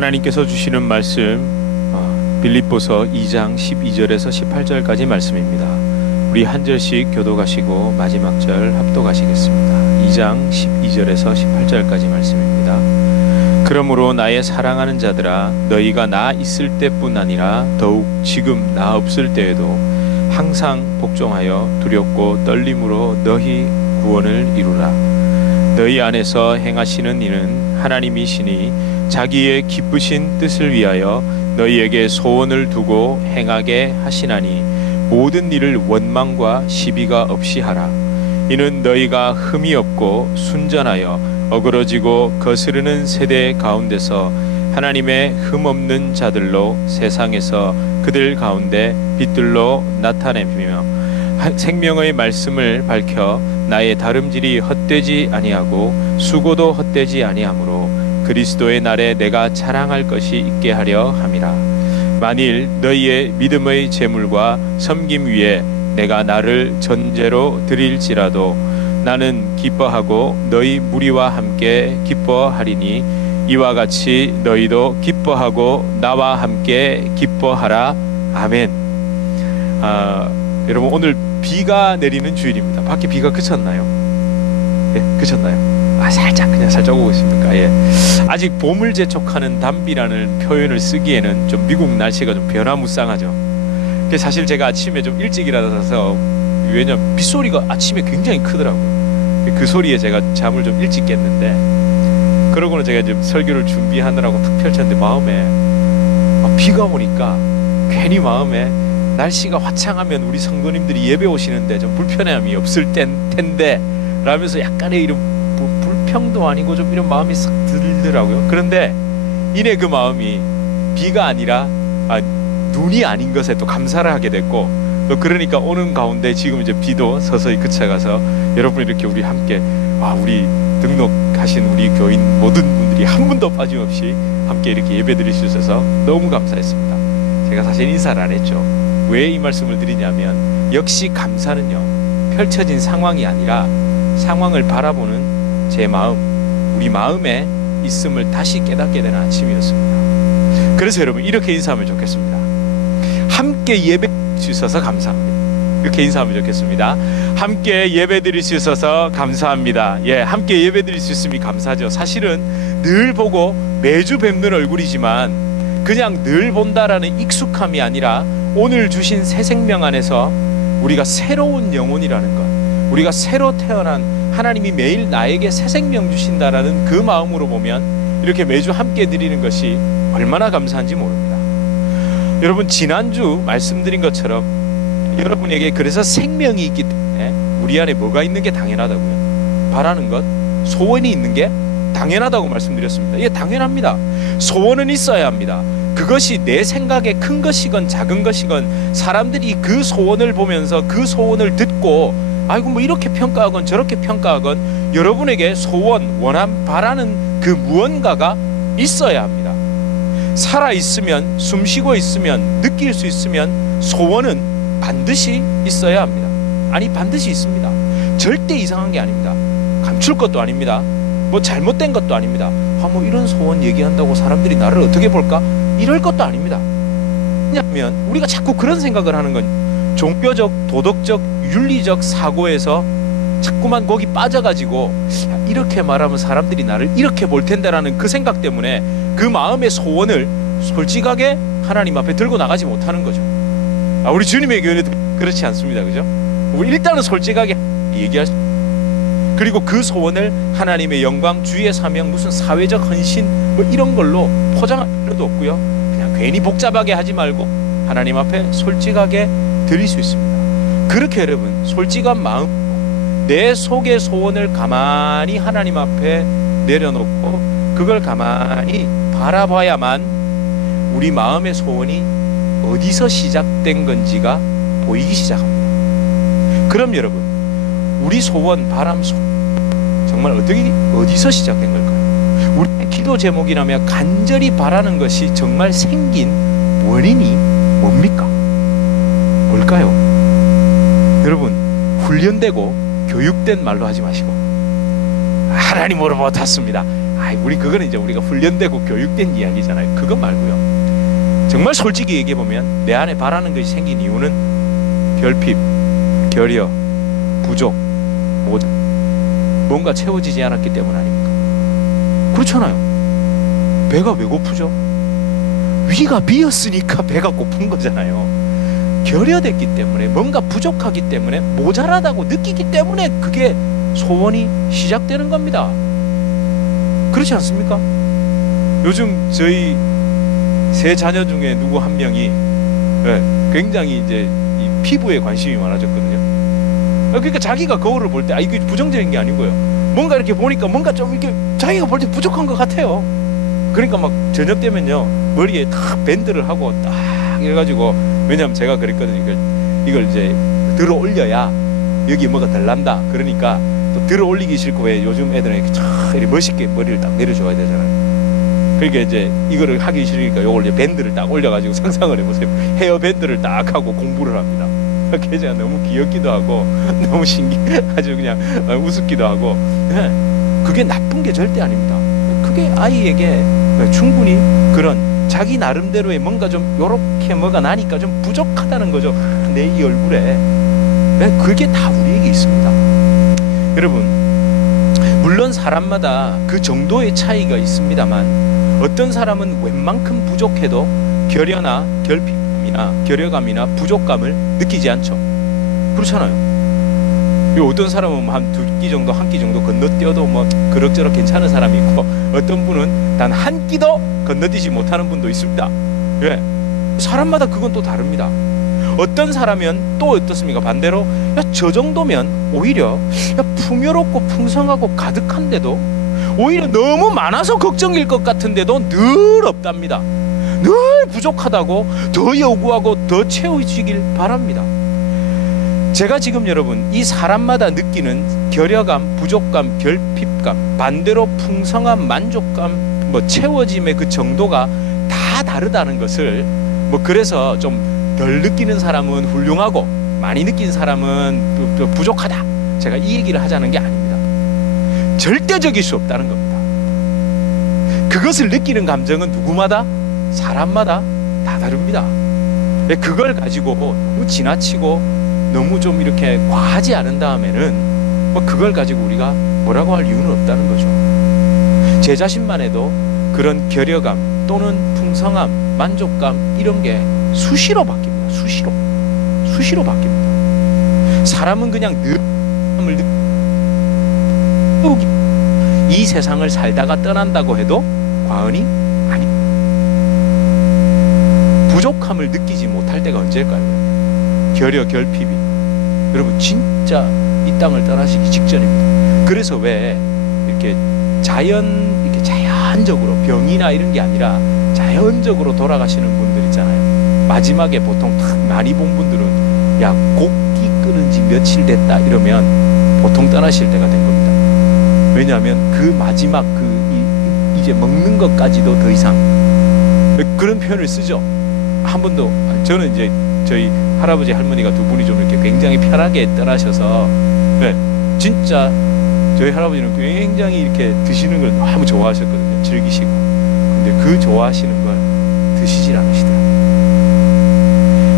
하나님께서 주시는 말씀 빌립보서 2장 12절에서 18절까지 말씀입니다. 우리 한 절씩 교독하시고 마지막 절 합독하시겠습니다. 2장 12절에서 18절까지 말씀입니다. 그러므로 나의 사랑하는 자들아, 너희가 나 있을 때뿐 아니라 더욱 지금 나 없을 때에도 항상 복종하여 두렵고 떨림으로 너희 구원을 이루라. 너희 안에서 행하시는 이는 하나님이시니 자기의 기쁘신 뜻을 위하여 너희에게 소원을 두고 행하게 하시나니 모든 일을 원망과 시비가 없이 하라. 이는 너희가 흠이 없고 순전하여 어그러지고 거스르는 세대 가운데서 하나님의 흠없는 자들로 세상에서 그들 가운데 빛들로 나타내며 생명의 말씀을 밝혀 나의 다름질이 헛되지 아니하고 수고도 헛되지 아니하므로 그리스도의 날에 내가 자랑할 것이 있게 하려 함이라. 만일 너희의 믿음의 제물과 섬김 위에 내가 나를 전제로 드릴지라도 나는 기뻐하고 너희 무리와 함께 기뻐하리니 이와 같이 너희도 기뻐하고 나와 함께 기뻐하라. 아멘. 여러분, 오늘 비가 내리는 주일입니다. 밖에 비가 그쳤나요? 예, 그쳤나요? 살짝 오고 있습니까? 예. 아직 봄을 재촉하는 단비라는 표현을 쓰기에는 좀 미국 날씨가 좀 변화무쌍하죠. 사실 제가 아침에 좀 일찍 일어나서, 왜냐면 빗소리가 아침에 굉장히 크더라고요. 그 소리에 제가 잠을 좀 일찍 깼는데, 그러고는 제가 지금 설교를 준비하느라고 탁 펼쳤는데 마음에 비가 오니까 괜히 마음에 날씨가 화창하면 우리 성도님들이 예배 오시는데 좀 불편함이 없을 텐데 라면서 약간의 이런 불평도 아니고 좀 이런 마음이 싹 들더라고요. 그런데 이내 그 마음이 비가 아니라 눈이 아닌 것에 또 감사를 하게 됐고, 또 그러니까 오는 가운데 지금 이제 비도 서서히 그쳐가서 여러분 이렇게 우리 함께 우리 등록하신 우리 교인 모든 분들이 한 분도 빠짐없이 함께 이렇게 예배 드릴 수 있어서 너무 감사했습니다. 제가 사실 인사를 안 했죠. 왜 이 말씀을 드리냐면, 역시 감사는요 펼쳐진 상황이 아니라 상황을 바라보는 제 마음, 우리 마음에 있음을 다시 깨닫게 되는 아침이었습니다. 그래서 여러분 이렇게 인사하면 좋겠습니다. 함께 예배 드릴 수 있어서 감사합니다. 이렇게 인사하면 좋겠습니다. 함께 예배 드릴 수 있어서 감사합니다. 예, 함께 예배 드릴 수 있음이 감사죠. 사실은 늘 보고 매주 뵙는 얼굴이지만 그냥 늘 본다라는 익숙함이 아니라 오늘 주신 새 생명 안에서 우리가 새로운 영혼이라는 것, 우리가 새로 태어난 하나님이 매일 나에게 새 생명 주신다라는 그 마음으로 보면 이렇게 매주 함께 드리는 것이 얼마나 감사한지 모릅니다. 여러분, 지난주 말씀드린 것처럼 여러분에게 그래서 생명이 있기 때문에 우리 안에 뭐가 있는 게 당연하다고요? 바라는 것, 소원이 있는 게 당연하다고 말씀드렸습니다. 예, 당연합니다. 소원은 있어야 합니다. 그것이 내 생각에 큰 것이건 작은 것이건 사람들이 그 소원을 보면서 그 소원을 듣고 아이고 뭐 이렇게 평가하건 저렇게 평가하건 여러분에게 소원, 원함, 바라는 그 무언가가 있어야 합니다. 살아있으면, 숨쉬고 있으면, 느낄 수 있으면 소원은 반드시 있어야 합니다. 아니, 반드시 있습니다. 절대 이상한 게 아닙니다. 감출 것도 아닙니다. 뭐 잘못된 것도 아닙니다. 뭐 이런 소원 얘기한다고 사람들이 나를 어떻게 볼까? 이럴 것도 아닙니다. 왜냐하면 우리가 자꾸 그런 생각을 하는 건 종교적, 도덕적, 윤리적 사고에서 자꾸만 거기 빠져가지고 이렇게 말하면 사람들이 나를 이렇게 볼 텐데라는 그 생각 때문에 그 마음의 소원을 솔직하게 하나님 앞에 들고 나가지 못하는 거죠. 우리 주님의 교회는 그렇지 않습니다. 그죠? 우리 일단은 솔직하게 얘기할 수, 그리고 그 소원을 하나님의 영광, 주의 사명, 무슨 사회적 헌신 뭐 이런 걸로 포장할 필요도 없고요. 그냥 괜히 복잡하게 하지 말고 하나님 앞에 솔직하게 드릴 수 있습니다. 그렇게 여러분 솔직한 마음, 내 속의 소원을 가만히 하나님 앞에 내려놓고 그걸 가만히 바라봐야만 우리 마음의 소원이 어디서 시작된 건지가 보이기 시작합니다. 그럼 여러분, 우리 소원, 바람, 정말 어디서 시작된 걸까요? 우리의 기도 제목이라며 간절히 바라는 것이 정말 생긴 원인이 뭡니까? 뭘까요? 여러분, 훈련되고 교육된 말로 하지 마시고 하나님으로부터 왔습니다. 우리 그거는 이제 우리가 훈련되고 교육된 이야기잖아요. 그거 말고요. 정말 솔직히 얘기해 보면 내 안에 바라는 것이 생긴 이유는 결핍, 결여, 부족, 뭔가 채워지지 않았기 때문 아닙니까? 그렇잖아요. 배가 왜 고프죠? 위가 비었으니까 배가 고픈 거잖아요. 결여됐기 때문에, 뭔가 부족하기 때문에, 모자라다고 느끼기 때문에 그게 소원이 시작되는 겁니다. 그렇지 않습니까? 요즘 저희 세 자녀 중에 누구 한 명이 굉장히 이제 이 피부에 관심이 많아졌거든요. 그러니까 자기가 거울을 볼 때 이게 부정적인 게 아니고요. 뭔가 이렇게 보니까 뭔가 좀 이렇게 자기가 볼 때 부족한 것 같아요. 그러니까 막 저녁 되면요 머리에 탁 밴드를 하고 딱 해가지고, 왜냐면 제가 그랬거든요. 이걸 이제 들어 올려야 여기 뭐가 덜 난다. 그러니까 또 들어 올리기 싫고, 왜 요즘 애들은 이렇게 쫙 이렇게 멋있게 머리를 딱 내려줘야 되잖아요. 그러니까 이제 이거를 하기 싫으니까 요걸 이제 밴드를 딱 올려가지고 상상을 해보세요. 헤어 밴드를 딱 하고 공부를 합니다. 그게 제가 너무 귀엽기도 하고 너무 아주 그냥 우습기도 하고. 그게 나쁜 게 절대 아닙니다. 그게 아이에게 충분히 그런 자기 나름대로의 뭔가 좀 요렇게 뭐가 나니까 좀 부족하다는 거죠. 내 이 얼굴에. 그게 다 우리에게 있습니다. 여러분, 물론 사람마다 그 정도의 차이가 있습니다만, 어떤 사람은 웬만큼 부족해도 결여나 결핍감이나 결여감이나 부족감을 느끼지 않죠. 그렇잖아요. 어떤 사람은 한 두 끼 정도, 한 끼 정도 건너뛰어도 뭐 그럭저럭 괜찮은 사람이 있고, 어떤 분은 단 한 끼도 건너뛰지 못하는 분도 있습니다. 왜? 사람마다 그건 또 다릅니다. 어떤 사람은 또 어떻습니까? 반대로 저 정도면 오히려 풍요롭고 풍성하고 가득한데도, 오히려 너무 많아서 걱정일 것 같은데도 늘 없답니다. 늘 부족하다고 더 요구하고 더 채워지길 바랍니다. 제가 지금 여러분 이 사람마다 느끼는 결여감, 부족감, 결핍감, 반대로 풍성함, 만족감, 채워짐의 그 정도가 다 다르다는 것을, 그래서 좀 덜 느끼는 사람은 훌륭하고 많이 느낀 사람은 부족하다, 제가 이 얘기를 하자는 게 아닙니다. 절대적일 수 없다는 겁니다. 그것을 느끼는 감정은 누구마다, 사람마다 다 다릅니다. 그걸 가지고 너무 지나치고 너무 좀 이렇게 과하지 않은 다음에는 그걸 가지고 우리가 뭐라고 할 이유는 없다는 거죠. 제 자신만 해도 그런 결여감 또는 풍성함, 만족감, 이런 게 수시로 바뀝니다. 수시로 바뀝니다. 사람은 그냥 늘 이 세상을 살다가 떠난다고 해도 과언이 아닙니다. 부족함을 느끼지 못할 때가 언제일까요? 결여, 결핍이. 여러분 진짜 이 땅을 떠나시기 직전입니다. 그래서 왜 이렇게 자연적으로 병이나 이런 게 아니라 자연적으로 돌아가시는 분들 있잖아요. 마지막에 보통 많이 본 분들은 곡기 끊은 지 며칠 됐다 이러면 보통 떠나실 때가 된 겁니다. 왜냐하면 그 마지막 이제 먹는 것까지도 더 이상, 그런 표현을 쓰죠. 한 번도. 저는 이제 저희 할아버지 할머니가 두 분이 좀 이렇게 굉장히 편하게 떠나셔서, 진짜 저희 할아버지는 굉장히 이렇게 드시는 걸 너무 좋아하셨거든요. 즐기시고. 근데 그 좋아하시는 걸 드시질 않으시더라고요.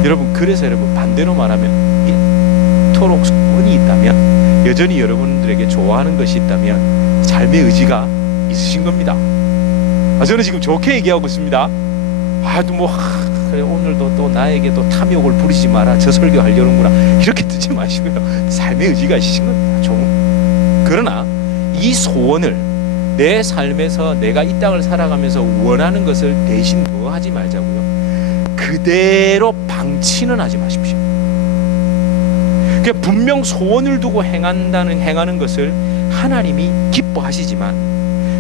여러분, 그래서 여러분 반대로 말하면 이토록 소원이 있다면, 여전히 여러분들에게 좋아하는 것이 있다면 삶의 의지가 있으신 겁니다. 저는 지금 좋게 얘기하고 있습니다. 그래, 오늘도 또 나에게 또 탐욕을 부리지 마라, 저 설교 하려는구나, 이렇게 듣지 마시고요. 삶의 의지가 있으신 겁니다. 그러나 이 소원을 내 삶에서 내가 이 땅을 살아가면서 원하는 것을 대신 뭐 하지 말자고요? 그대로 방치는 하지 마십시오. 분명 소원을 두고 행하는 것을 하나님이 기뻐하시지만,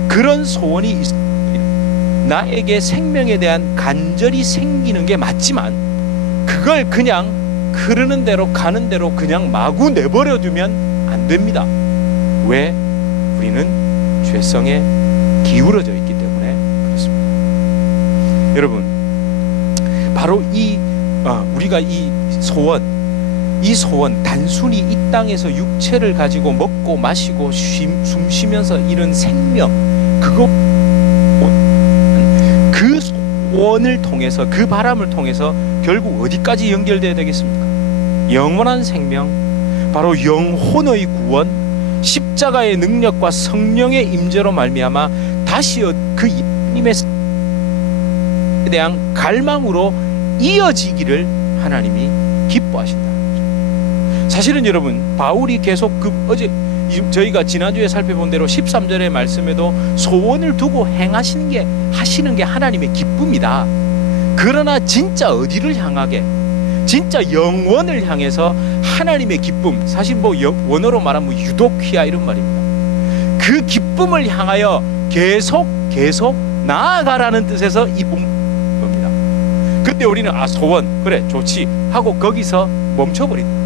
그런 소원이 나에게 생명에 대한 간절히 생기는 게 맞지만, 그걸 그냥 흐르는 대로 가는 대로 그냥 마구 내버려 두면 안 됩니다. 왜? 우리는 죄성에 기울어져 있기 때문에 그렇습니다. 여러분, 바로 우리가 이 소원 단순히 이 땅에서 육체를 가지고 먹고 마시고 숨 쉬면서 이런 생명, 그거 그 소원을 통해서, 그 바람을 통해서 결국 어디까지 연결돼야 되겠습니까? 영원한 생명, 바로 영혼의 구원, 십자가의 능력과 성령의 임재로 말미암아 다시 그 예수님에 대한 갈망으로 이어지기를 하나님이 기뻐하신다. 사실은 여러분, 바울이 계속 어제 저희가 지난주에 살펴본 대로 13절의 말씀에도 소원을 두고 하시는 게 하나님의 기쁨이다. 그러나 진짜 어디를 향하게, 진짜 영원을 향해서 하나님의 기쁨, 사실 원어로 말하면 유도키아 이런 말입니다. 그 기쁨을 향하여 계속 나아가라는 뜻에서 이 겁니다. 근데 우리는 소원 그래 좋지 하고 거기서 멈춰버린다.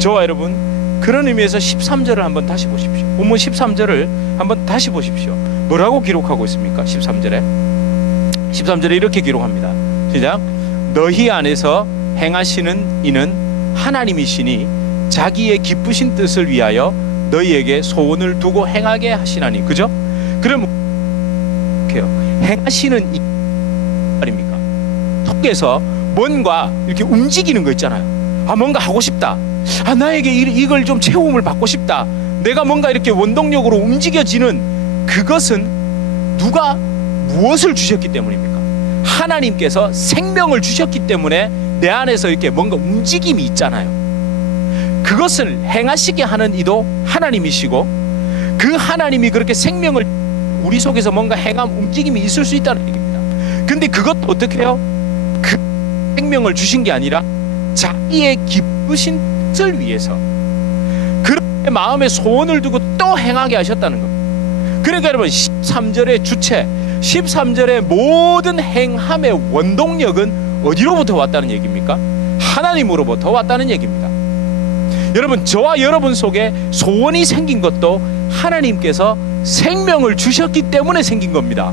저와 여러분, 그런 의미에서 13절을 한번 다시 보십시오. 본문 13절을 한번 다시 보십시오. 뭐라고 기록하고 있습니까? 13절에 이렇게 기록합니다. 시작. 너희 안에서 행하시는 이는 하나님이시니 자기의 기쁘신 뜻을 위하여 너희에게 소원을 두고 행하게 하시나니. 그죠? 그럼 행하시는 이 말입니까? 속에서 뭔가 이렇게 움직이는 거 있잖아요. 뭔가 하고 싶다. 나에게 이걸 좀 체험을 받고 싶다. 내가 뭔가 이렇게 원동력으로 움직여지는 그것은 누가 무엇을 주셨기 때문입니까? 하나님께서 생명을 주셨기 때문에 내 안에서 이렇게 뭔가 움직임이 있잖아요. 그것을 행하시게 하는 이도 하나님이시고, 그 하나님이 그렇게 생명을 우리 속에서 뭔가 움직임이 있을 수 있다는 얘기입니다. 근데 그것도 어떻게 해요? 그 생명을 주신 게 아니라 자기의 기쁘신 뜻을 위해서 그렇게 마음에 소원을 두고 또 행하게 하셨다는 겁니다. 그러니까 여러분, 13절의 주체, 13절의 모든 행함의 원동력은 어디로부터 왔다는 얘기입니까? 하나님으로부터 왔다는 얘기입니다. 여러분, 저와 여러분 속에 소원이 생긴 것도 하나님께서 생명을 주셨기 때문에 생긴 겁니다.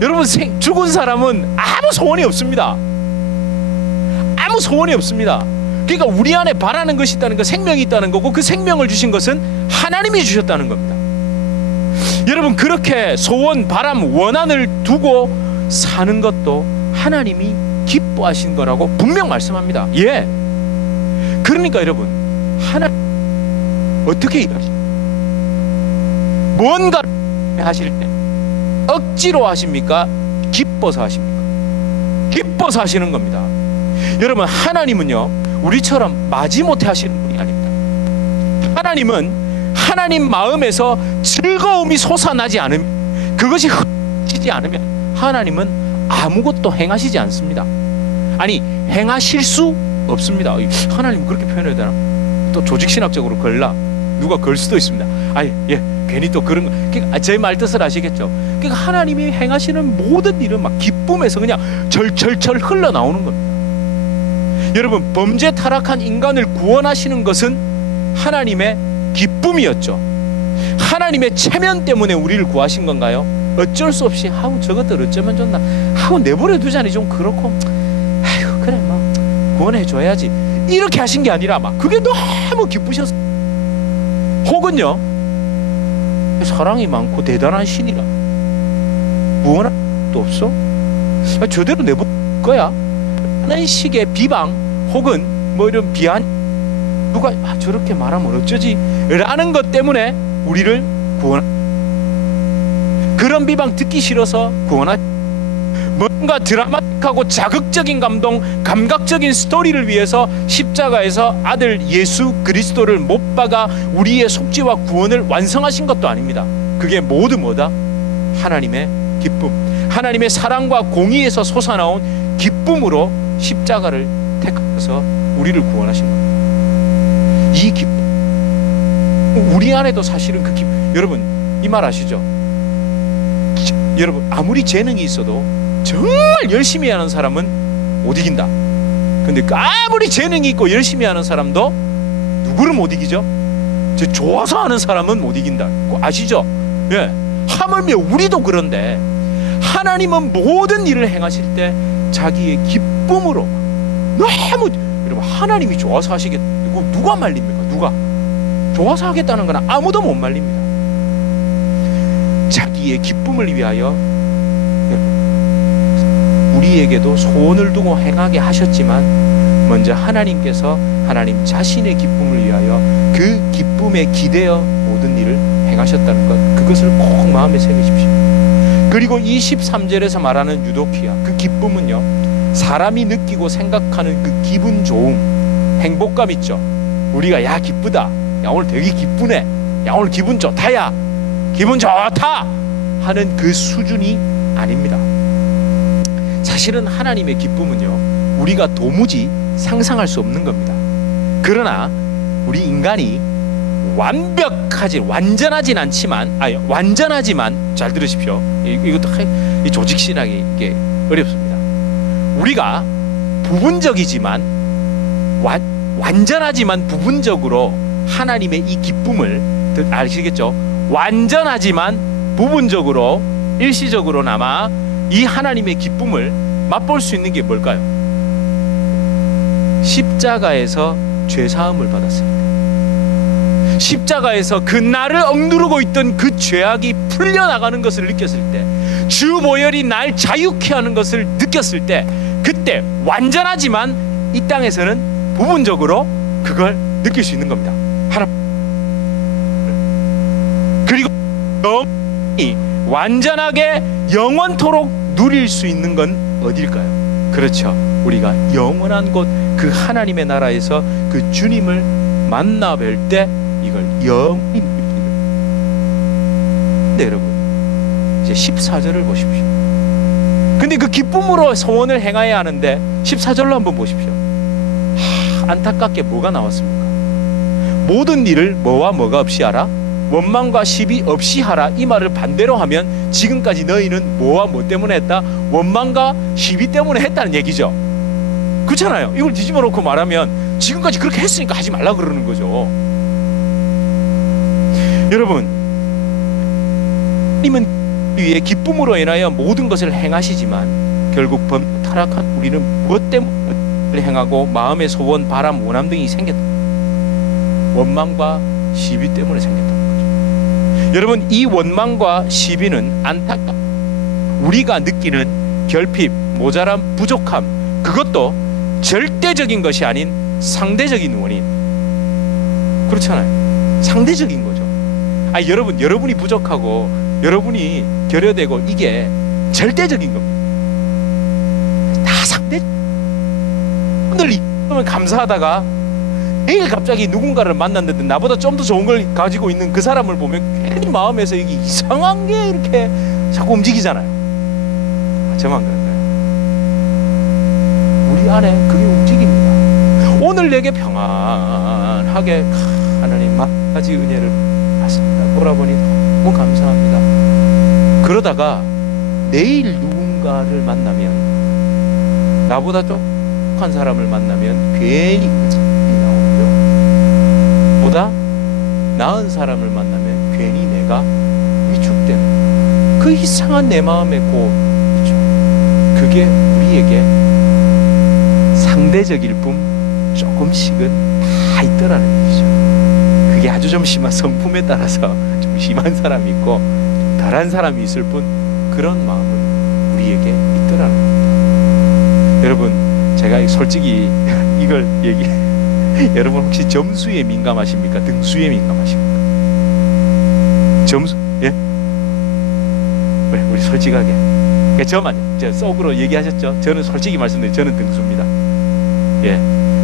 여러분, 죽은 사람은 아무 소원이 없습니다. 아무 소원이 없습니다. 그러니까 우리 안에 바라는 것이 있다는 거, 생명이 있다는 거고, 그 생명을 주신 것은 하나님이 주셨다는 겁니다. 여러분, 그렇게 소원, 바람, 원한을 두고 사는 것도 하나님이 기뻐하신 거라고 분명 말씀합니다. 예. 그러니까 여러분, 하나님 어떻게 일하십니까? 뭔가 하실 때 억지로 하십니까? 기뻐서 하십니까? 기뻐서 하시는 겁니다. 여러분, 하나님은요, 우리처럼 마지못해 하시는 분이 아닙니다. 하나님은 하나님 마음에서 즐거움이 솟아나지 않으면, 그것이 흐르지 않으면 하나님은 아무것도 행하시지 않습니다. 아니, 행하실 수 없습니다. 하나님 그렇게 표현해야 되나? 또 조직신학적으로 걸라, 누가 걸 수도 있습니다. 괜히 또 그런 거, 제 말 뜻을 아시겠죠? 그러니까 하나님이 행하시는 모든 일은 막 기쁨에서 그냥 절절절 흘러나오는 겁니다. 여러분, 범죄 타락한 인간을 구원하시는 것은 하나님의 기쁨이었죠. 하나님의 체면 때문에 우리를 구하신 건가요? 어쩔 수 없이 저것들 어쩌면 좋나 내버려 두자니 좀 그렇고, 그래 구원해줘야지, 이렇게 하신 게 아니라 그게 너무 기쁘셨어요. 혹은요, 사랑이 많고 대단한 신이라 구원할 것도 없어? 저대로 내버려 거야 하는 식의 비방, 혹은 이런 비한, 누가 저렇게 말하면 어쩌지? 라는 것 때문에 우리를 그런 비방 듣기 싫어서 뭔가 드라마틱하고 자극적인 감동, 감각적인 스토리를 위해서 십자가에서 아들 예수 그리스도를 못 박아 우리의 속죄와 구원을 완성하신 것도 아닙니다. 그게 모두 뭐다? 하나님의 기쁨, 하나님의 사랑과 공의에서 솟아나온 기쁨으로 십자가를 택해서 우리를 구원하신 겁니다. 이 기쁨, 우리 안에도 사실은 그 기쁨, 여러분 이 말 아시죠? 여러분, 아무리 재능이 있어도 정말 열심히 하는 사람은 못 이긴다. 근데 아무리 재능이 있고 열심히 하는 사람도 누구를 못 이기죠? 좋아서 하는 사람은 못 이긴다. 아시죠? 예. 하물며 우리도 그런데, 하나님은 모든 일을 행하실 때 자기의 기쁨으로 너무, 여러분, 하나님이 좋아서 하시겠다, 누가 말립니까? 누가 좋아서 하겠다는 건 아무도 못 말립니다. 자기의 기쁨을 위하여 우리에게도 소원을 두고 행하게 하셨지만 먼저 하나님께서 하나님 자신의 기쁨을 위하여 그 기쁨에 기대어 모든 일을 행하셨다는 것, 그것을 꼭 마음에 새기십시오. 그리고 23절에서 말하는 유도피아, 그 기쁨은요, 사람이 느끼고 생각하는 그 기분 좋음, 행복감 있죠. 우리가 야 기쁘다, 야 오늘 되게 기쁘네, 야 오늘 기분 좋다, 야 기분 좋다 하는 그 수준이 아닙니다. 사실은 하나님의 기쁨은요, 우리가 도무지 상상할 수 없는 겁니다. 그러나 우리 인간이 완전하진 않지만, 완전하지만, 잘 들으십시오. 이것도 이 조직신학이 이게 어렵습니다. 우리가 부분적이지만 완전하지만 부분적으로 하나님의 이 기쁨을, 아시겠죠? 완전하지만 부분적으로 일시적으로나마 이 하나님의 기쁨을 맛볼 수 있는 게 뭘까요? 십자가에서 죄사함을 받았습니다. 십자가에서 그 나를 억누르고 있던 그 죄악이 풀려나가는 것을 느꼈을 때, 주 보혈이 날 자유케 하는 것을 느꼈을 때, 그때 완전하지만 이 땅에서는 부분적으로 그걸 느낄 수 있는 겁니다. 그리고 영원히 완전하게 영원토록 누릴 수 있는 건 어딜까요? 그렇죠, 우리가 영원한 곳, 그 하나님의 나라에서 그 주님을 만나 뵐 때 이걸 영원히 느끼는 거예요. 근데 여러분, 이제 14절을 보십시오. 근데 그 기쁨으로 소원을 행해야 하는데 14절로 한번 보십시오. 안타깝게 뭐가 나왔습니까? 모든 일을 뭐와 뭐가 없이 하라? 원망과 시비 없이 하라. 이 말을 반대로 하면 지금까지 너희는 뭐와 뭐 때문에 했다? 원망과 시비 때문에 했다는 얘기죠. 그렇잖아요. 이걸 뒤집어 놓고 말하면 지금까지 그렇게 했으니까 하지 말라 그러는 거죠. 여러분, 하나님은 위에 기쁨으로 인하여 모든 것을 행하시지만 결국 타락한 우리는 무엇 때문에 행하고 마음의 소원, 바람, 원함 등이 생겼다. 원망과 시비 때문에 생겼다는 거죠. 여러분, 이 원망과 시비는 안타깝, 우리가 느끼는 결핍, 모자람, 부족함, 그것도 절대적인 것이 아닌 상대적인 원인. 그렇잖아요. 상대적인 거죠. 여러분이 부족하고 여러분이 결여되고 이게 절대적인 겁니다. 다 상대. 오늘 이러면 감사하다가 내일 갑자기 누군가를 만났는데 나보다 좀 더 좋은 걸 가지고 있는 그 사람을 보면 괜히 마음에서 이게 이상한 게 이렇게 자꾸 움직이잖아요. 저만 그런가요? 우리 안에 그게 움직입니다. 오늘 내게 평안하게 하나님 만가지 은혜를 받습니다. 돌아보니 너무 감사합니다. 그러다가 내일 누군가를 만나면, 나보다 족한 사람을 만나면 괜히 나오고요. 보다 나은 사람을 만나면 괜히 내가 위축되는 그 이상한 내 마음의 고이죠. 그게 우리에게 상대적일 뿐 조금씩은 다 있더라는 얘기죠. 그게 아주 좀 심한 성품에 따라서 좀 심한 사람이 있고 덜한 사람이 있을 뿐 그런 마음은 우리에게 있더라는 겁니다. 여러분, 제가 솔직히 이걸 여러분 혹시 점수에 민감하십니까? 등수에 민감하십니까? 점수? 예? 우리 솔직하게. 저만요. 저 속으로 얘기하셨죠? 저는 솔직히 말씀드리면 저는 등수입니다. 예,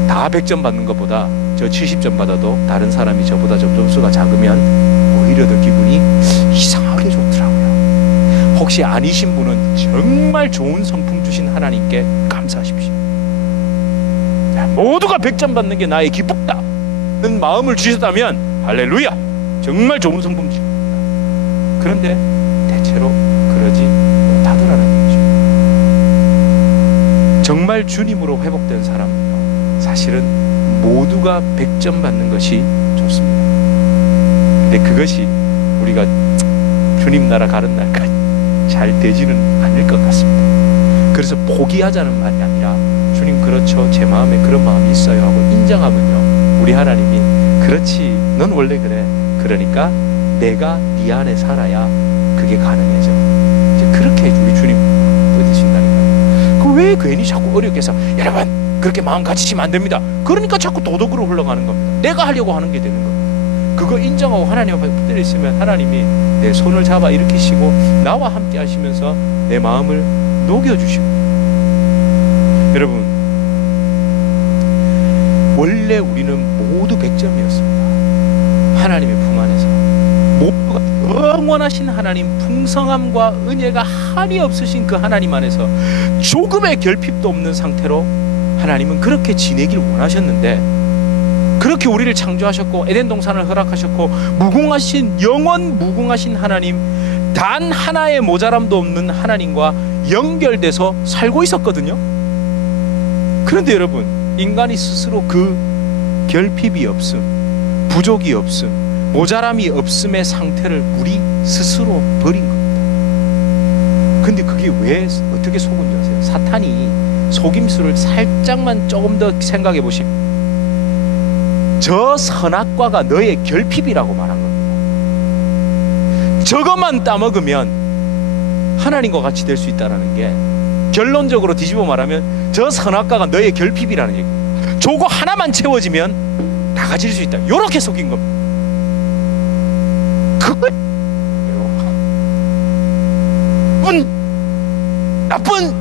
다 100점 받는 것보다 저 70점 받아도 다른 사람이 저보다 좀 점수가 작으면 오히려 더 기분이 이상하게 좋더라고요. 혹시 아니신 분은 정말 좋은 성품 주신 하나님께 감사하십시오. 모두가 100점 받는 게 나의 기쁨다는 마음을 주셨다면 할렐루야, 정말 좋은 성품 주십니다. 그런데 대체로 그러지 못하더라는 얘기죠. 정말 주님으로 회복된 사람은요, 사실은 모두가 100점 받는 것이 좋습니다. 근데 그것이 우리가 주님 나라 가는 날까지 잘 되지는 않을 것 같습니다. 그래서 포기하자는 말이 아니라 주님 그렇죠, 제 마음에 그런 마음이 있어요 하고 인정하면요, 우리 하나님이 그렇지, 넌 원래 그래, 그러니까 내가 네 안에 살아야 그게 그게 가능해져. 이제 그렇게 우리 주님 뜻이신다니까요. 그 왜 괜히 자꾸 어렵게 해서 여러분 그렇게 마음 가지시면 안 됩니다. 그러니까 자꾸 도덕으로 흘러가는 겁니다. 내가 하려고 하는 게 되는 겁니다. 그거 인정하고 하나님 앞에 붙들려 있으면 하나님이 내 손을 잡아 일으키시고 나와 함께 하시면서 내 마음을 녹여주시고. 여러분, 원래 우리는 모두 100점이었습니다. 하나님의 품 안에서 모두가 영원하신 하나님, 풍성함과 은혜가 한이 없으신 그 하나님 안에서 조금의 결핍도 없는 상태로 하나님은 그렇게 지내길 원하셨는데, 그렇게 우리를 창조하셨고 에덴 동산을 허락하셨고 무궁하신, 영원 무궁하신 하나님, 단 하나의 모자람도 없는 하나님과 연결돼서 살고 있었거든요. 그런데 여러분, 인간이 스스로 그 결핍이 없음, 부족이 없음, 모자람이 없음의 상태를 우리 스스로 버린 겁니다. 근데 그게 왜 어떻게 속은 줄 아세요? 사탄이 속임수를 살짝만 조금 더 생각해 보시면, 저 선악과가 너의 결핍이라고 말한 겁니다. 저것만 따먹으면 하나님과 같이 될 수 있다는 게, 결론적으로 뒤집어 말하면 저 선악과가 너의 결핍이라는 얘기입니다. 저거 하나만 채워지면 다 가질 수 있다, 이렇게 속인 겁니다. 그걸 나쁜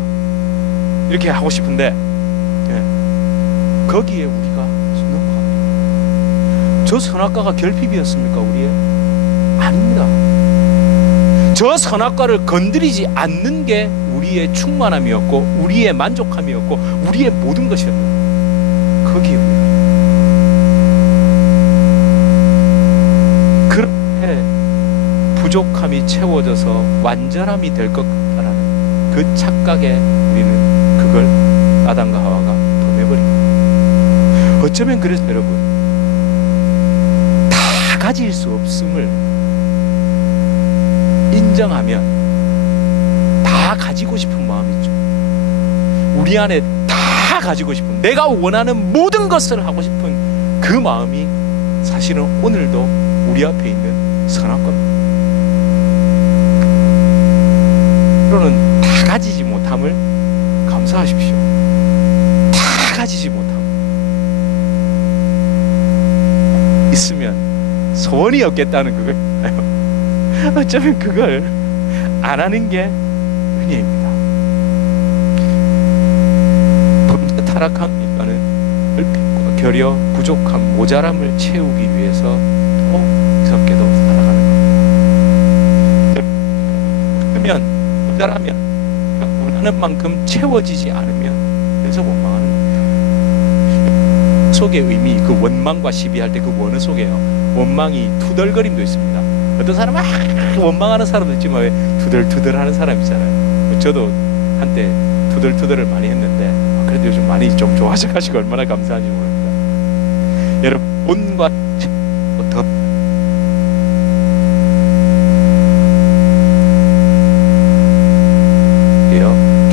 이렇게 하고 싶은데, 거기에 우리가 넘어갑니다. 저 선악과가 결핍이었습니까 우리의? 아닙니다. 저 선악과를 건드리지 않는 게 우리의 충만함이었고 우리의 만족함이었고 우리의 모든 것이었습니다. 거기에 우리가 그렇게 부족함이 채워져서 완전함이 될 것 같다는 그 착각에 우리는 그걸 아담과 하와가 범해버린 거예요. 어쩌면 그래서 여러분, 다 가질 수 없음을 인정하면 다 가지고 싶은 마음이 있죠. 우리 안에 다 가지고 싶은, 내가 원하는 모든 것을 하고 싶은 그 마음이 사실은 오늘도 우리 앞에 있는 선악과입니다. 때로는 다 가지지 못함을 감사하십시오. 다 가지지 못함 있으면 소원이 없겠다는 그거예요. 어쩌면 그걸 안 하는 게 은혜입니다. 범죄 타락한 인간은 결핍과 결여, 부족함, 모자람을 채우기 위해서 더 무섭게도 살아가는 겁니다. 그러면 모자라면 원하는 만큼 채워지지 않으면 그래서 원망하는 겁니다. 속의 의미, 그 원망과 시비할 때 그 원어 속에요, 원망이 투덜거림도 있습니다. 어떤 사람은 원망하는 사람도 있지만 왜 투덜투덜하는 사람 있잖아요. 저도 한때 투덜투덜을 많이 했는데 그래도 요즘 많이 좀 좋아져가지고 얼마나 감사한지 모릅니다. 여러분, 온과 더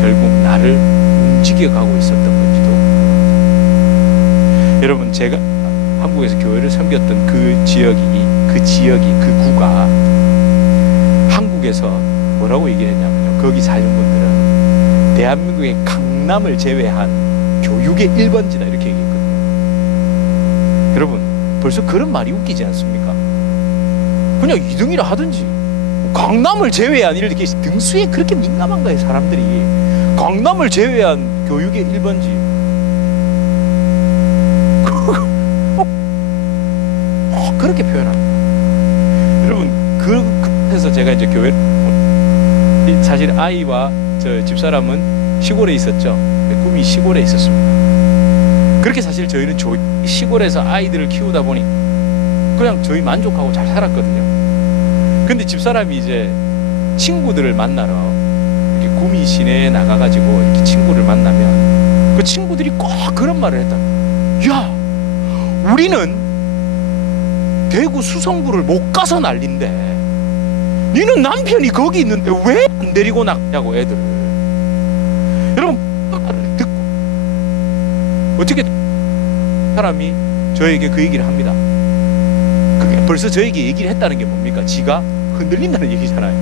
결국 나를 움직여가고 있었던 건지도. 여러분, 제가 한국에서 교회를 섬겼던 그 지역이, 그 구가 한국에서 뭐라고 얘기를 했냐면요, 거기 사는 분들은 대한민국의 강남을 제외한 교육의 1번지다 이렇게 얘기했거든요. 여러분, 벌써 그런 말이 웃기지 않습니까? 그냥 2등이라 하든지, 강남을 제외한, 이렇게 등수에 그렇게 민감한 거예요 사람들이. 강남을 제외한 교육의 1번지. 그렇게 표현합니다. 여러분, 그래서 제가 이제 교회, 사실 아이와 저 집사람은 시골에 있었죠. 꿈이 시골에 있었습니다. 그렇게 사실 저희는 시골에서 아이들을 키우다 보니 그냥 저희 만족하고 잘 살았거든요. 근데 집사람이 이제 친구들을 만나러 이렇게 구미 시내에 나가가지고 이렇게 친구를 만나면 그 친구들이 꼭 그런 말을 했다. 야, 우리는 대구 수성구를 못 가서 난린데 니는 남편이 거기 있는데 왜 안 데리고 나가냐고 애들을. 여러분, 듣고 어떻게 사람이 저에게 그 얘기를 합니다. 그게 벌써 저에게 얘기를 했다는 게 뭡니까? 지가 흔들린다는 얘기잖아요.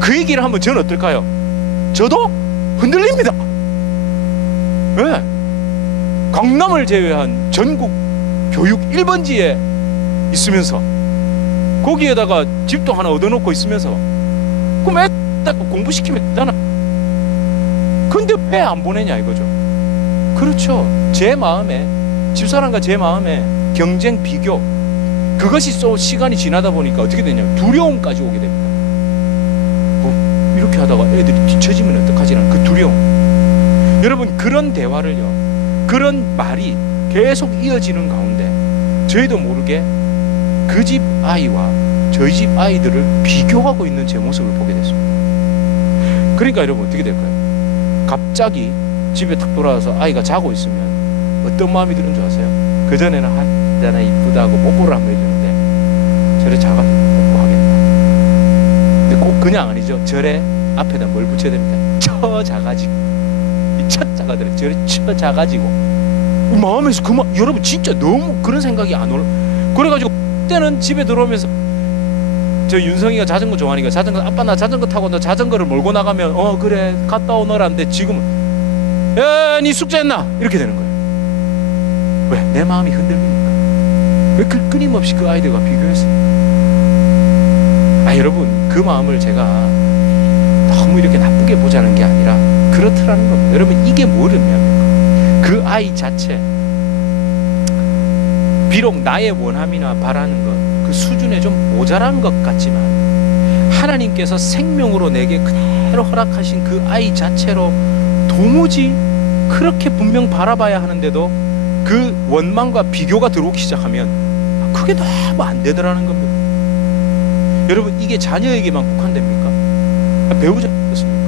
그 얘기를 하면 저는 어떨까요? 저도 흔들립니다. 왜? 강남을 제외한 전국 교육 1번지에 있으면서 거기에다가 집도 하나 얻어놓고 있으면서 그럼 애 공부시키면 되잖아. 근데 왜 안 보내냐 이거죠. 그렇죠. 제 마음에, 집사람과 제 마음에 경쟁, 비교, 그것이 또 시간이 지나다 보니까 어떻게 되냐면 두려움까지 오게 됩니다. 이렇게 하다가 애들이 뒤처지면 어떡하지라는 그 두려움. 여러분, 그런 대화를요, 그런 말이 계속 이어지는 가운데 저희도 모르게 그 집 아이와 저희 집 아이들을 비교하고 있는 제 모습을 보게 됐습니다. 그러니까 여러분 어떻게 될까요? 갑자기 집에 탁 돌아와서 아이가 자고 있으면 어떤 마음이 드는 줄 아세요? 그전에는 하잖아 이쁘다고 뽀뽀를 한번 해주는데 저래 작아서 뽀뽀하겠다. 근데 꼭 그냥 아니죠. 저래 앞에다 뭘 붙여야 됩니까? 처작아지고, 처자가 들어. 저래 처작아지고 마음에서 여러분 진짜 너무 그런 생각이 안 올라. 그래가지고 그때는 집에 들어오면서 저 윤성이가 자전거 좋아하니까 자전거, 아빠 나 자전거 타고 너 자전거를 몰고 나가면 그래 갔다 오너라는데 지금은 야 니 숙제했나? 이렇게 되는 거예요. 왜? 내 마음이 흔들리니까. 왜 끊임없이 그 아이들과 비교했습니까? 여러분, 그 마음을 제가 너무 이렇게 나쁘게 보자는 게 아니라 그렇더라는 겁니다. 여러분, 이게 뭘 의미합니까? 그 아이 자체, 비록 나의 원함이나 바라는 것 그 수준에 좀 모자란 것 같지만 하나님께서 생명으로 내게 그대로 허락하신 그 아이 자체로 도무지 그렇게 분명 바라봐야 하는데도 그 원망과 비교가 들어오기 시작하면 그게 너무 안 되더라는 겁니다. 여러분, 이게 자녀에게만 국한됩니까? 배우자 어떻습니까?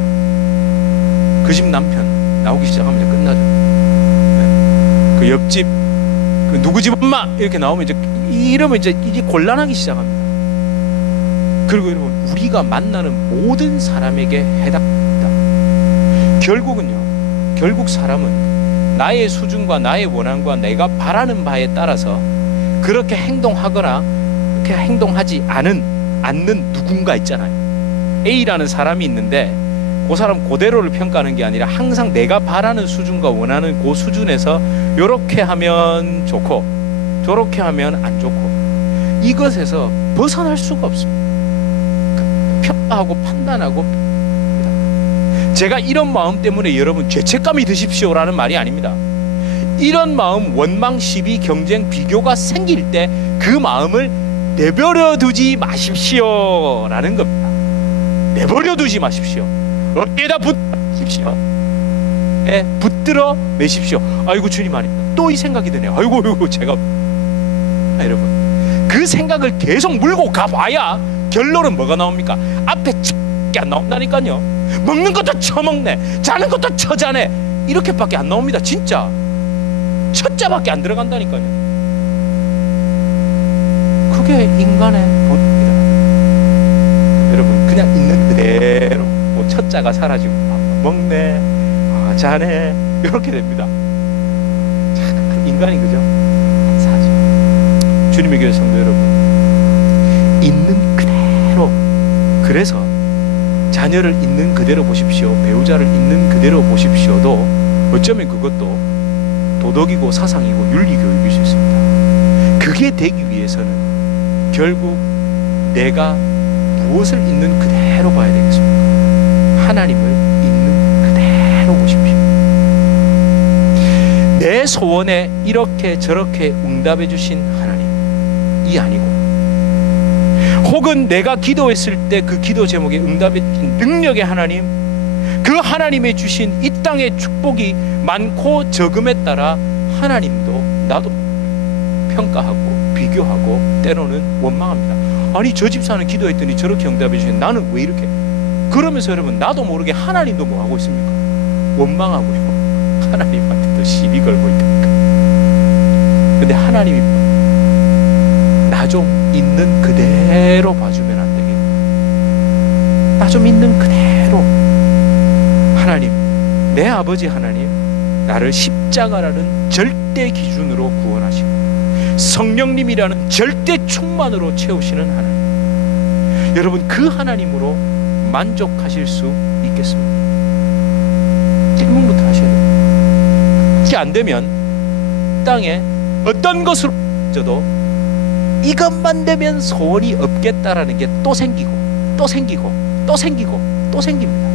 그 집 남편 나오기 시작하면 이제 끝나죠. 그 옆집 그 누구 집 엄마 이렇게 나오면 이제 이러면 이제 곤란하기 시작합니다. 그리고 여러분, 우리가 만나는 모든 사람에게 해당합니다. 결국 사람은 나의 수준과 나의 원함과 내가 바라는 바에 따라서 그렇게 행동하거나 그렇게 행동하지 않는 누군가 있잖아요. A라는 사람이 있는데 그 사람 그대로를 평가하는 게 아니라 항상 내가 바라는 수준과 원하는 그 수준에서 이렇게 하면 좋고 저렇게 하면 안 좋고 이것에서 벗어날 수가 없습니다. 평가하고 판단하고. 제가 이런 마음 때문에 여러분 죄책감이 드십시오라는 말이 아닙니다. 이런 마음, 원망, 시비, 경쟁, 비교가 생길 때 그 마음을 내버려 두지 마십시오라는 겁니다. 내버려 두지 마십시오. 어깨에다 붙십시오. 붙들어 매십시오. 아이고 주님 아닙니다. 또 이 생각이 드네요. 아이고 제가 여러분, 그 생각을 계속 물고 가봐야 결론은 뭐가 나옵니까? 앞에 게 안 나온다니까요. 먹는 것도 처먹네, 자는 것도 처자네, 이렇게밖에 안 나옵니다. 진짜 첫자밖에 안 들어간다니까요. 그게 인간의 본입니다. 여러분, 그냥 있는 그대로 뭐 첫자가 사라지고 먹네, 자네, 이렇게 됩니다. 참 인간이 그죠? 사죠. 주님의 교회 성도 여러분, 있는 그대로, 그래서 자녀를 있는 그대로 보십시오, 배우자를 있는 그대로 보십시오도 어쩌면 그것도 도덕이고 사상이고 윤리교육일 수 있습니다. 그게 되기 위해서는 결국 내가 무엇을 있는 그대로 봐야 되겠습니까? 하나님을 있는 그대로 보십시오. 내 소원에 이렇게 저렇게 응답해 주신 하나님이 아니고, 혹은 내가 기도했을 때 그 기도 제목에 응답해 주신 능력의 하나님, 그 하나님의 주신 이 땅의 축복이 많고 적음에 따라 하나님도 나도 평가하고 비교하고 때로는 원망합니다. 아니 저 집사는 기도했더니 저렇게 응답해 주신 나는 왜 이렇게, 그러면서 여러분 나도 모르게 하나님도 뭐 하고 있습니까? 원망하고요, 하나님한테도 시비 걸고 있다니까. 근데 하나님이 나 좀 있는 그대로 봐주면 안 되겠니? 나 좀 있는 그대로. 하나님, 내 아버지 하나님, 나를 십자가라는 절대 기준으로 구원하시고 성령님이라는 절대 충만으로 채우시는 하나님, 여러분 그 하나님으로 만족하실 수 있겠습니까? 지금부터 하셔야 돼요. 이게 안 되면 땅에 어떤 것으로 저도 이것만 되면 소원이 없겠다라는 게 또 생기고 또 생기고 또 생기고 또 생깁니다.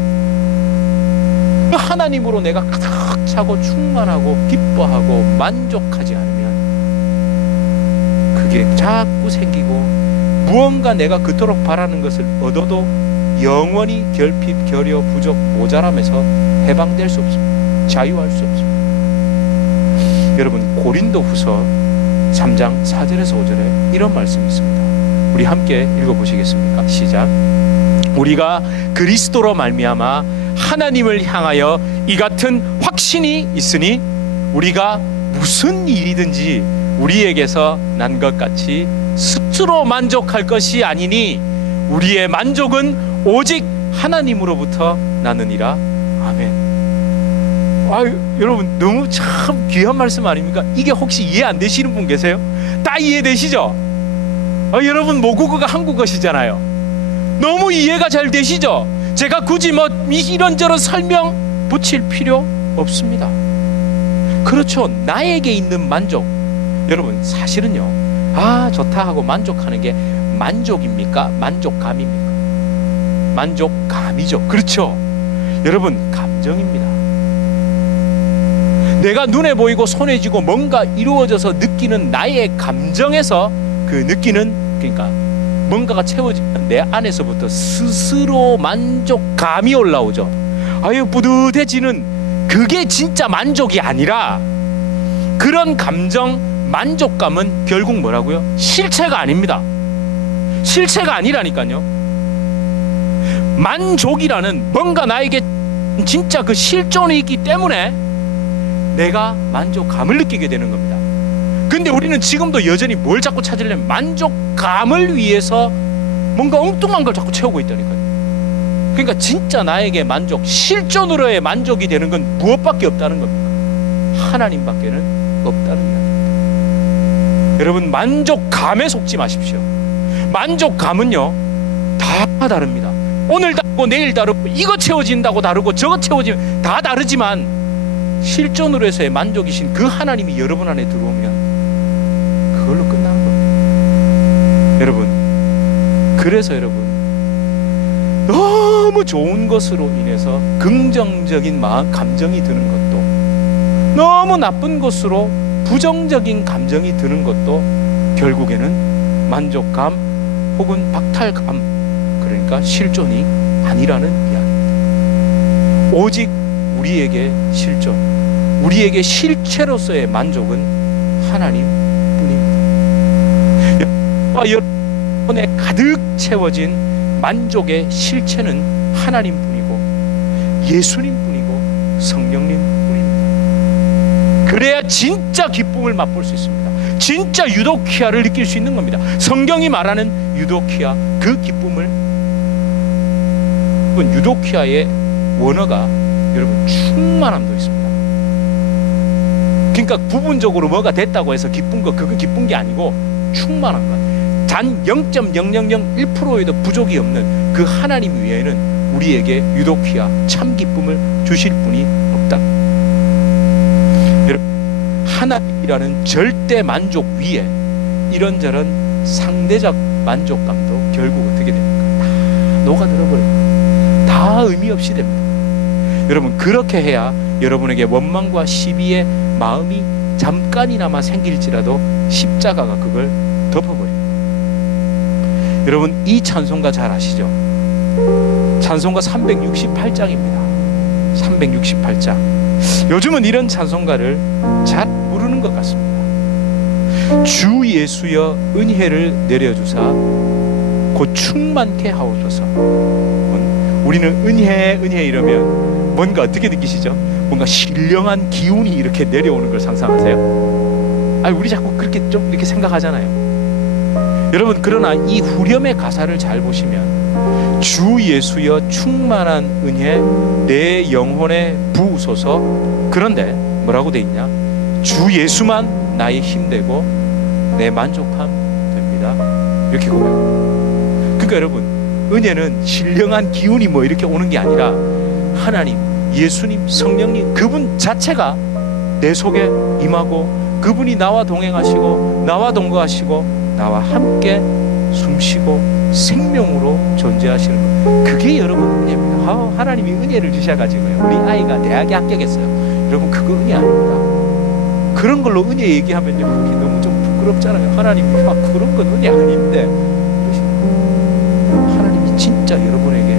하나님으로 내가 가득 차고 충만하고 기뻐하고 만족하지 않으면 그게 자꾸 생기고 무언가 내가 그토록 바라는 것을 얻어도 영원히 결핍, 결여, 부족, 모자람에서 해방될 수 없습니다. 자유할 수 없습니다. 여러분, 고린도후서 3장 4절에서 5절에 이런 말씀이 있습니다. 우리 함께 읽어보시겠습니까? 시작. 우리가 그리스도로 말미암아 하나님을 향하여 이 같은 확신이 있으니 우리가 무슨 일이든지 우리에게서 난 것 같이 스스로 만족할 것이 아니니 우리의 만족은 오직 하나님으로부터 나느니라. 아멘. 아유, 여러분 너무 참 귀한 말씀 아닙니까? 이게 혹시 이해 안 되시는 분 계세요? 다 이해되시죠? 여러분 모국어가 한국어시잖아요. 너무 이해가 잘 되시죠? 제가 굳이 뭐 이런저런 설명 붙일 필요 없습니다. 그렇죠. 나에게 있는 만족, 여러분 사실은요, 좋다 하고 만족하는 게 만족입니까? 만족감입니까? 만족감이죠. 그렇죠. 여러분, 감정입니다. 내가 눈에 보이고 손에 쥐고 뭔가 이루어져서 느끼는 나의 감정에서 그 느끼는, 그러니까 뭔가가 채워지면 내 안에서부터 스스로 만족감이 올라오죠. 아유, 뿌듯해지는, 그게 진짜 만족이 아니라, 그런 감정, 만족감은 결국 뭐라고요? 실체가 아닙니다. 실체가 아니라니까요. 만족이라는 뭔가 나에게 진짜 그 실존이 있기 때문에 내가 만족감을 느끼게 되는 겁니다. 근데 우리는 지금도 여전히 뭘 자꾸 찾으려면 만족감을 위해서 뭔가 엉뚱한 걸 자꾸 채우고 있다니까요. 그러니까 진짜 나에게 만족, 실존으로의 만족이 되는 건 무엇밖에 없다는 겁니다. 하나님밖에는 없다는 이야기입니다. 여러분, 만족감에 속지 마십시오. 만족감은요 다 다릅니다. 오늘 다르고 내일 다르고, 이거 채워진다고 다르고 저거 채워지면 다 다르지만 실존으로서의 만족이신 그 하나님이 여러분 안에 들어오면 그걸로 끝나는 겁니다. 여러분, 그래서 여러분, 너무 좋은 것으로 인해서 긍정적인 마음, 감정이 드는 것도, 너무 나쁜 것으로 부정적인 감정이 드는 것도 결국에는 만족감 혹은 박탈감, 그러니까 실존이 아니라는 이야기입니다. 오직 우리에게 실존, 우리에게 실체로서의 만족은 하나님뿐입니다. 여러분의 가득 채워진 만족의 실체는 하나님뿐이고 예수님뿐이고 성령님뿐입니다. 그래야 진짜 기쁨을 맛볼 수 있습니다. 진짜 유도키아를 느낄 수 있는 겁니다. 성경이 말하는 유도키아, 그 기쁨을, 유도키아의 원어가 여러분 충만함도 있습니다. 그러니까 부분적으로 뭐가 됐다고 해서 기쁜 거, 그건 기쁜 게 아니고 충만한 것, 단 0.0001%에도 부족이 없는 그 하나님 외에는 우리에게 유도키아, 참 기쁨을 주실 분이 없다. 여러분, 하나님이라는 절대 만족 위에 이런저런 상대적 만족감도 결국 어떻게 됩니까? 다 녹아들어버려요. 다 의미 없이 됩니다. 여러분, 그렇게 해야 여러분에게 원망과 시비의 마음이 잠깐이나마 생길지라도 십자가가 그걸 덮어버립니다. 여러분, 이 찬송가 잘 아시죠? 찬송가 368장입니다. 368장. 요즘은 이런 찬송가를 잘 부르는 것 같습니다. 주 예수여 은혜를 내려주사 곧 충만케 하옵소서. 우리는 은혜 이러면 뭔가 어떻게 느끼시죠? 뭔가 신령한 기운이 이렇게 내려오는 걸 상상하세요? 아니, 우리 자꾸 그렇게 좀 이렇게 생각하잖아요. 여러분, 그러나 이 후렴의 가사를 잘 보시면 주 예수여 충만한 은혜 내 영혼에 부으소서. 그런데 뭐라고 돼 있냐? 주 예수만 나의 힘되고 내 만족함 됩니다. 이렇게 고백합니다. 그러니까 여러분, 은혜는 신령한 기운이 뭐 이렇게 오는 게 아니라 하나님, 예수님, 성령님 그분 자체가 내 속에 임하고 그분이 나와 동행하시고 나와 동거하시고 나와 함께 숨쉬고 생명으로 존재하시는 것, 그게 여러분 은혜입니다. 하나님이 은혜를 주셔가지고요, 우리 아이가 대학에 합격했어요. 여러분 그거 은혜 아닙니다. 그런 걸로 은혜 얘기하면요, 그게 너무 좀 부끄럽잖아요. 하나님이 그런 건 은혜 아닌데 이러시는 거예요. 하나님이 진짜 여러분에게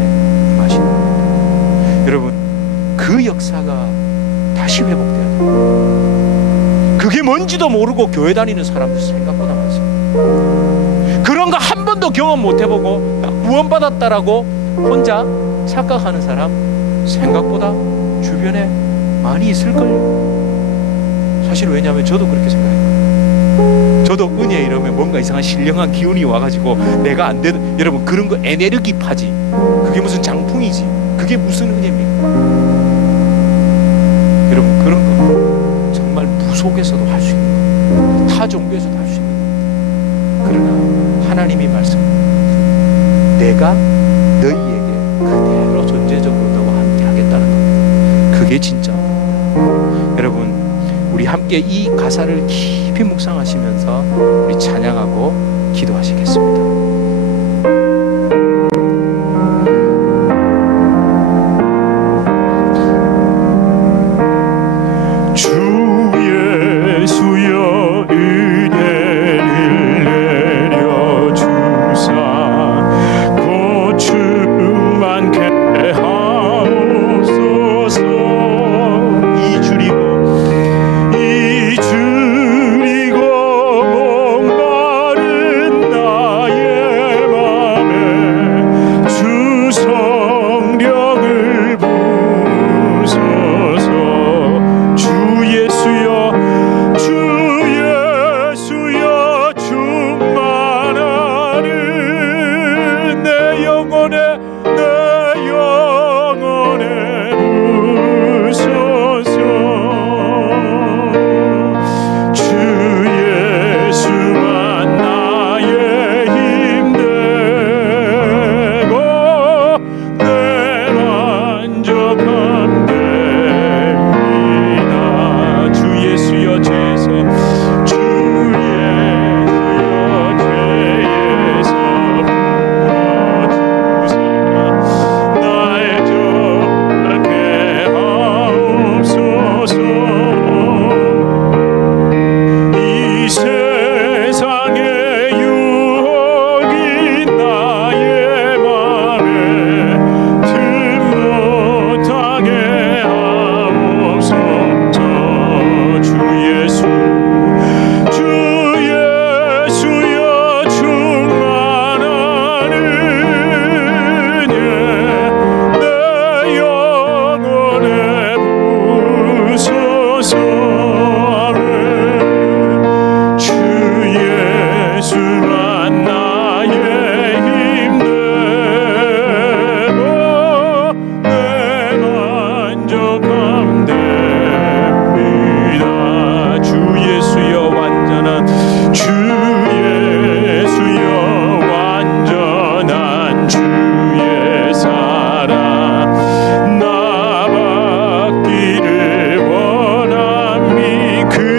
임하시는 겁니다. 여러분 그 역사가 다시 회복돼야 돼요. 그게 뭔지도 모르고 교회 다니는 사람들 생각보다 많습니다. 그런 거 한 번도 경험 못 해보고 구원받았다라고 혼자 착각하는 사람 생각보다 주변에 많이 있을걸요. 사실 왜냐하면 저도 그렇게 생각해요. 저도 은혜 이러면 뭔가 이상한 신령한 기운이 와가지고 내가 안 돼도, 여러분 그런 거 에네르기 파지, 그게 무슨 장풍이지, 그게 무슨 은혜입니까? 여러분 그런 거 정말 무속에서도 할 수 있는 거, 타 종교에서도 할 수 있는 거. 그러나 하나님이 말씀합니다. 내가 너희에게 그대로 존재적으로 너와 함께 하겠다는 겁니다. 그게 진짜입니다. 여러분 우리 함께 이 가사를 깊이 묵상하시면서 우리 찬양하고 기도하시겠습니다.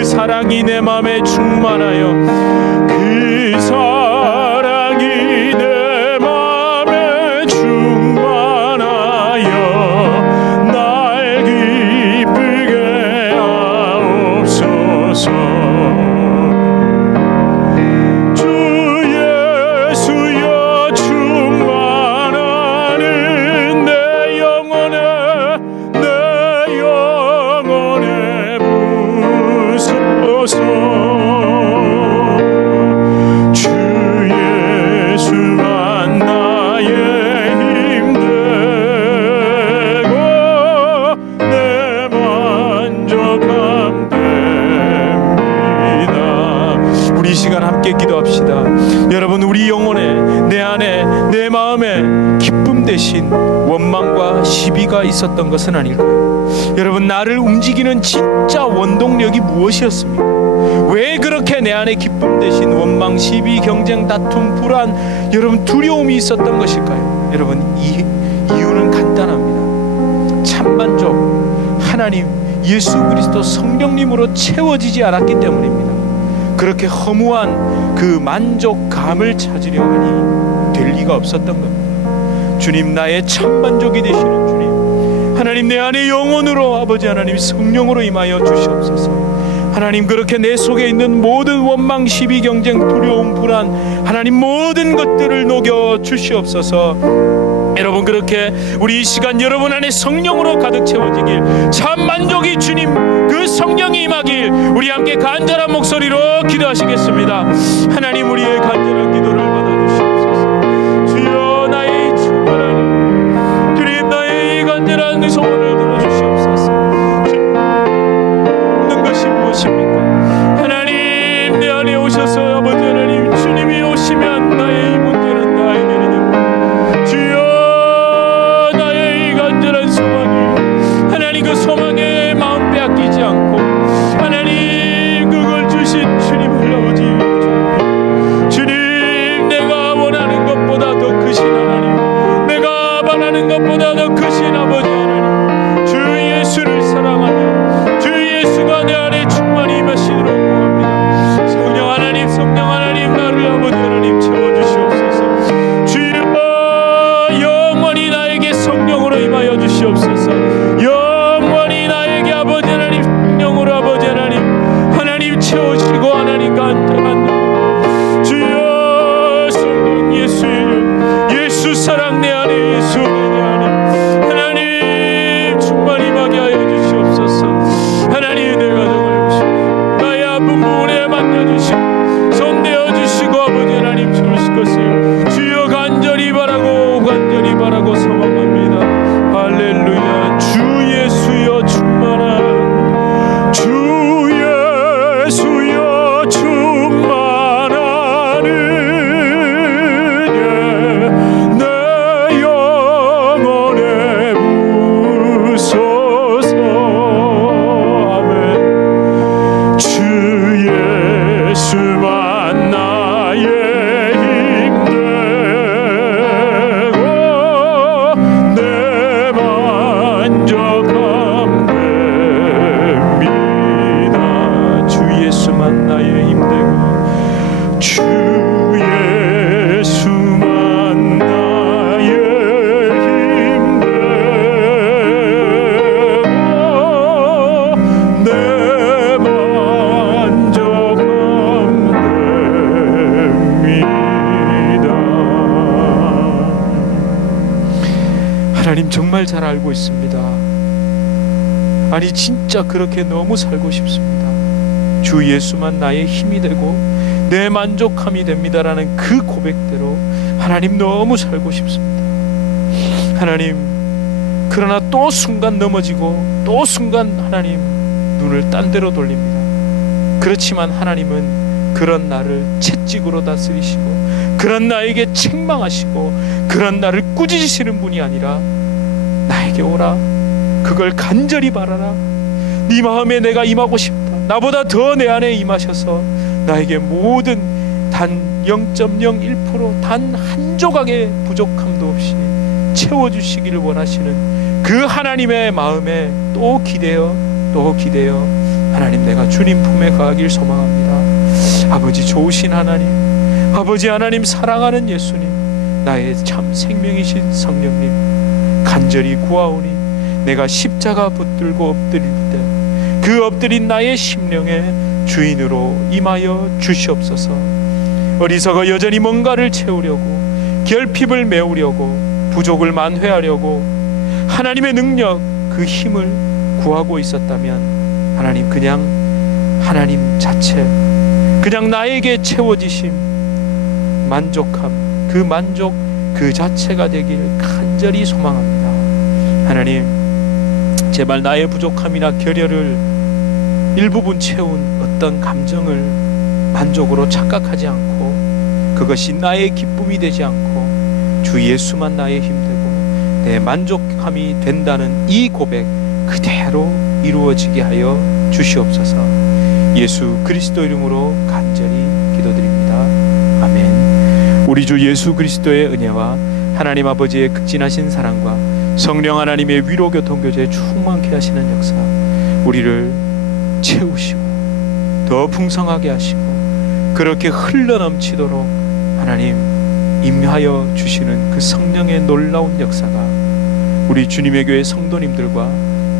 사랑이 내 맘에 충만하여, 그 사랑이 내 맘에 충만하여 날 기쁘게 하옵소서. 주 예수여 충만하는 내 영혼에 주 예수만 나의 힘되고 내 만족함 됩니다. 우리 이 시간 함께 기도합시다. 여러분, 우리 영혼에, 내 안에, 내 마음에 기쁨 대신 원망과 시비가 있었던 것은 아닐까요? 여러분, 나를 움직이는 진짜 원동력이 무엇이었습니까? 왜 그렇게 내 안에 기쁨 대신 원망, 시비, 경쟁, 다툼, 불안, 여러분 두려움이 있었던 것일까요? 여러분, 이 이유는 간단합니다. 참만족, 하나님 예수 그리스도 성령님으로 채워지지 않았기 때문입니다. 그렇게 허무한 그 만족감을 찾으려 하니 될 리가 없었던 겁니다. 주님, 나의 참만족이 되시는 주님, 하나님 내 안에 영혼으로 아버지 하나님 성령으로 임하여 주시옵소서. 하나님, 그렇게 내 속에 있는 모든 원망, 시비, 경쟁, 두려움, 불안, 하나님 모든 것들을 녹여 주시옵소서. 여러분, 그렇게 우리 이 시간 여러분 안에 성령으로 가득 채워지길, 참 만족이 주님 그 성령이 임하길 우리 함께 간절한 목소리로 기도하시겠습니다. 하나님, 우리의 간절한 기도를 받아주시옵소서. 주여, 나의 충만한 주님, 나의 이 간절한 소원을 들어주시옵소서. 주는 것이 무엇입니까? 하나님, 내 안에 오셔서 아버지 하나님, 주님이 오시면 나의 이 문제는 다 해결이 됩니다. 주여, 그 소망에 마음 빼앗기지 않고 하나님, 그걸 주신 주님을 아버지, 주님, 내가 원하는 것보다 더 크신 하나님, 내가 바라는 것보다 더 크신 아버지 하나님, 주 예수를 사랑하며 주 예수가 내 안에 충만히 임하시도록 구합니다. 성령 하나님, 성령 하나님, 나를 아버지 하나님 채워주시옵소서. 주여, 영원히 나에게 성령으로 임하여 주시옵소서. 채우시고 하나님 간절한 주여, 성령 예수여, 예수 사랑 내 안에, 예수 내 안에 하나님 충만히 임하게 하여 주시옵소서. 하나님, 내 가정을 보시고 나의 아픈 부분에 만나주시고 손대어 주시고 아버지 하나님 주실 것을 주여 간절히 바라고 소망합니다. 할렐루야. 주 예수여, 충만한 주 예수여, 충만하는 내 영혼에 부으소서. 아멘. 주 예수만 나의 힘되고 내 만족함 됩니다. 주 예수만 나의 힘되고 주 예수만 나의 힘되고 내 만족함 됩니다. 하나님, 정말 잘 알고 있습니다. 아니, 진짜 그렇게 너무 살고 싶습니다. 주 예수만 나의 힘이 되고 내 만족함이 됩니다라는 그 고백대로 하나님 너무 살고 싶습니다. 하나님, 그러나 또 순간 넘어지고 또 순간 하나님 눈을 딴 데로 돌립니다. 그렇지만 하나님은 그런 나를 채찍으로 다스리시고 그런 나에게 책망하시고 그런 나를 꾸짖으시는 분이 아니라 나에게 오라, 그걸 간절히 바라라, 네 마음에 내가 임하고 싶다, 나보다 더 내 안에 임하셔서 나에게 모든 단 0.01% 단 한 조각의 부족함도 없이 채워주시기를 원하시는 그 하나님의 마음에 또 기대어 하나님, 내가 주님 품에 가길 소망합니다. 아버지 좋으신 하나님, 아버지 하나님 사랑하는 예수님, 나의 참 생명이신 성령님, 간절히 구하오니 내가 십자가 붙들고 엎드릴 때 그 엎드린 나의 심령의 주인으로 임하여 주시옵소서. 어리석어 여전히 뭔가를 채우려고, 결핍을 메우려고, 부족을 만회하려고 하나님의 능력, 그 힘을 구하고 있었다면 하나님, 그냥 하나님 자체, 그냥 나에게 채워지심, 만족함, 그 만족 그 자체가 되길 간절히 소망합니다. 하나님, 제발 나의 부족함이나 결여를 일부분 채운 어떤 감정을 만족으로 착각하지 않고 그것이 나의 기쁨이 되지 않고 주 예수만 나의 힘되고 내 만족함이 된다는 이 고백 그대로 이루어지게 하여 주시옵소서. 예수 그리스도 이름으로 간절히 기도드립니다. 아멘. 우리 주 예수 그리스도의 은혜와 하나님 아버지의 극진하신 사랑과 성령 하나님의 위로 교통 교제에 충만케 하시는 역사, 우리를 채우시고 더 풍성하게 하시고 그렇게 흘러넘치도록 하나님 임하여 주시는 그 성령의 놀라운 역사가 우리 주님의 교회 성도님들과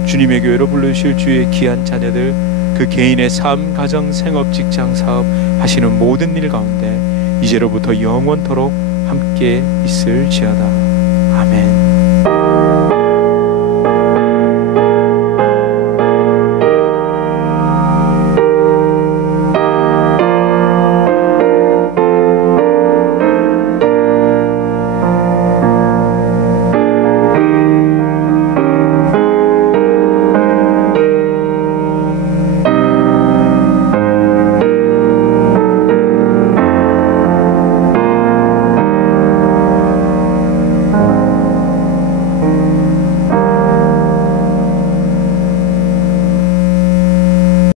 주님의 교회로 불러주실 주의 귀한 자녀들, 그 개인의 삶, 가정, 생업, 직장, 사업 하시는 모든 일 가운데 이제로부터 영원토록 함께 있을지어다.